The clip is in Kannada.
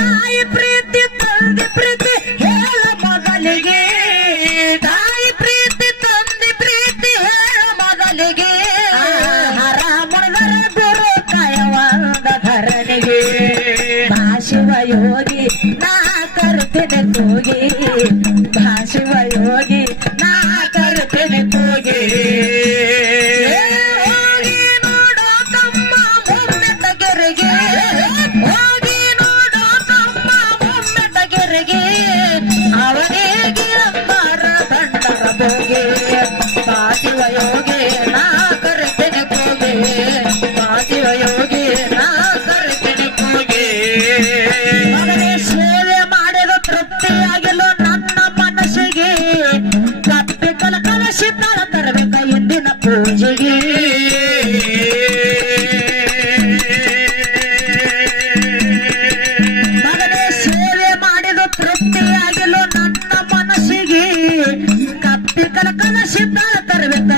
ತಾಯಿ ಪ್ರೀತಿ ತಂದೆ ಪ್ರೀತಿ ಹೇಳ ಮಗಲಿಗೆ ತಾಯಿ ಪ್ರೀತಿ ತಂದೆ ಪ್ರೀತಿ ಹೇಳ ಮಗಲಿಗೆ ಹರ ಮುಣದರ ಗುರು ಕಾಯವಾದ ಧರಣಿಗೆ ಶಿವ ಯೋಗಿ ನಾ ಕರ್ತನೆ ಕೂಗಿ ಶಿವ ಯೋಗಿ ನಾ ಕರ್ತನೆ ಕೂಗಿ ಹೋಗಿ ನೋಡೋ ತಮ್ಮ ಒಮ್ಮೆ ತಗೆರೆಗೆ ಹೋಗಿ ನೋಡೋ ತಮ್ಮ ಒಮ್ಮೆ ತಗೆರೆಗೆ ಅವನಿಗೆ ಅಮ್ಮರ ಬಂಡರ ಹೋಗಿ ಶಿವ ಯೋಗಿ ನಾ ಕರ್ತನೆ ಕೂಗಿ ಶಿವ ಯೋಗಿ ನಾ ಕರ್ತನೆ ಕೂಗಿ ಸೇವೆ ಮಾಡಿದ ತೃಪ್ತಿಯಾಗಿಲ್ಲ ನನ್ನ ಮನಸ್ಸಿಗೆ ಕಪ್ಪಿ ಕಲಕಲಸಿ ತಾಳ ತರಬೇಕ ಎಂದಿನ ಪೂಜೆಗೆ ಮಗನೇ ಸೇವೆ ಮಾಡಿದ ತೃಪ್ತಿಯಾಗಿಲ್ಲ ನನ್ನ ಮನಸ್ಸಿಗೆ ಕಪ್ಪಿ ಕಲಕಲಸಿ ತಾಳ ತರಬೇಕ